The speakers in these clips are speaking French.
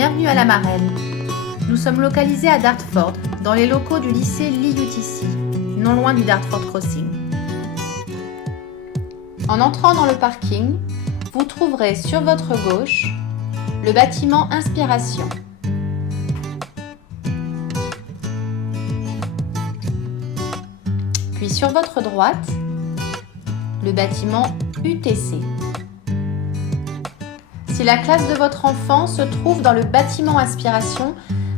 Bienvenue à la Marelle. Nous sommes localisés à Dartford, dans les locaux du lycée Lee UTC, non loin du Dartford Crossing. En entrant dans le parking, vous trouverez sur votre gauche le bâtiment Inspiration. Puis sur votre droite, le bâtiment UTC. Si la classe de votre enfant se trouve dans le bâtiment Inspiration,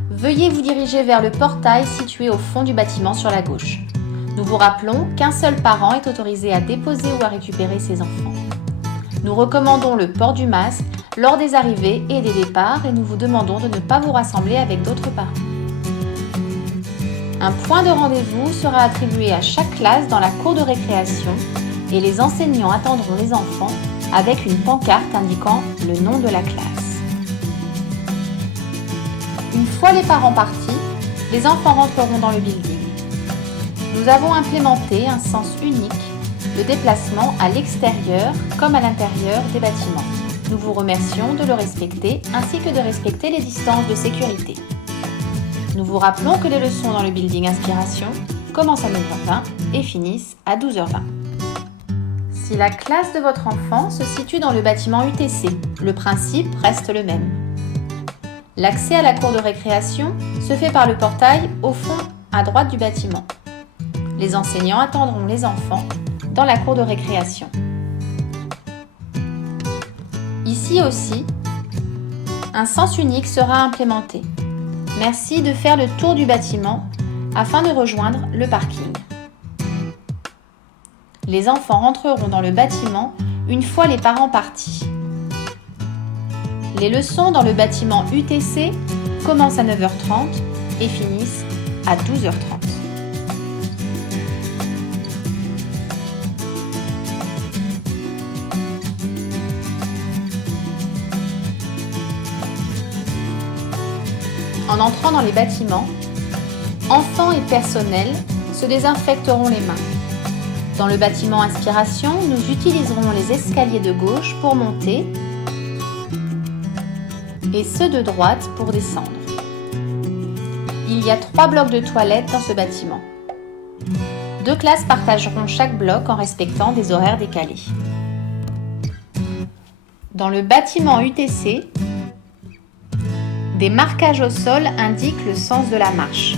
veuillez vous diriger vers le portail situé au fond du bâtiment sur la gauche. Nous vous rappelons qu'un seul parent est autorisé à déposer ou à récupérer ses enfants. Nous recommandons le port du masque lors des arrivées et des départs et nous vous demandons de ne pas vous rassembler avec d'autres parents. Un point de rendez-vous sera attribué à chaque classe dans la cour de récréation et les enseignants attendront les enfants avec une pancarte indiquant le nom de la classe. Une fois les parents partis, les enfants rentreront dans le building. Nous avons implémenté un sens unique de déplacement à l'extérieur comme à l'intérieur des bâtiments. Nous vous remercions de le respecter ainsi que de respecter les distances de sécurité. Nous vous rappelons que les leçons dans le building Inspiration commencent à 9h20 et finissent à 12h20. Si la classe de votre enfant se situe dans le bâtiment UTC, le principe reste le même. L'accès à la cour de récréation se fait par le portail au fond à droite du bâtiment. Les enseignants attendront les enfants dans la cour de récréation. Ici aussi, un sens unique sera implémenté. Merci de faire le tour du bâtiment afin de rejoindre le parking. Les enfants rentreront dans le bâtiment une fois les parents partis. Les leçons dans le bâtiment UTC commencent à 9h30 et finissent à 12h30. En entrant dans les bâtiments, enfants et personnel se désinfecteront les mains. Dans le bâtiment Inspiration, nous utiliserons les escaliers de gauche pour monter et ceux de droite pour descendre. Il y a 3 blocs de toilettes dans ce bâtiment. 2 classes partageront chaque bloc en respectant des horaires décalés. Dans le bâtiment UTC, des marquages au sol indiquent le sens de la marche.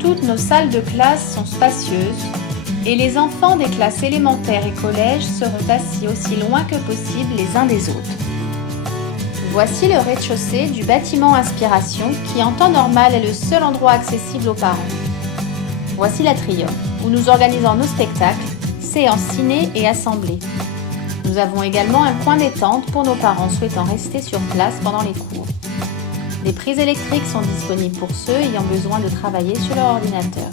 Toutes nos salles de classe sont spacieuses et les enfants des classes élémentaires et collèges seront assis aussi loin que possible les uns des autres. Voici le rez-de-chaussée du bâtiment Inspiration qui en temps normal est le seul endroit accessible aux parents. Voici l'atrium où nous organisons nos spectacles, séances ciné et assemblées. Nous avons également un coin détente pour nos parents souhaitant rester sur place pendant les cours. Des prises électriques sont disponibles pour ceux ayant besoin de travailler sur leur ordinateur.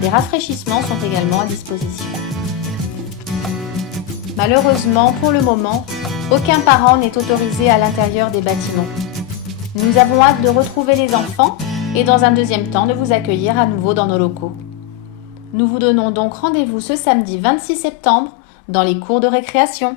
Des rafraîchissements sont également à disposition. Malheureusement, pour le moment, aucun parent n'est autorisé à l'intérieur des bâtiments. Nous avons hâte de retrouver les enfants et dans un deuxième temps de vous accueillir à nouveau dans nos locaux. Nous vous donnons donc rendez-vous ce samedi 26 septembre dans les cours de récréation.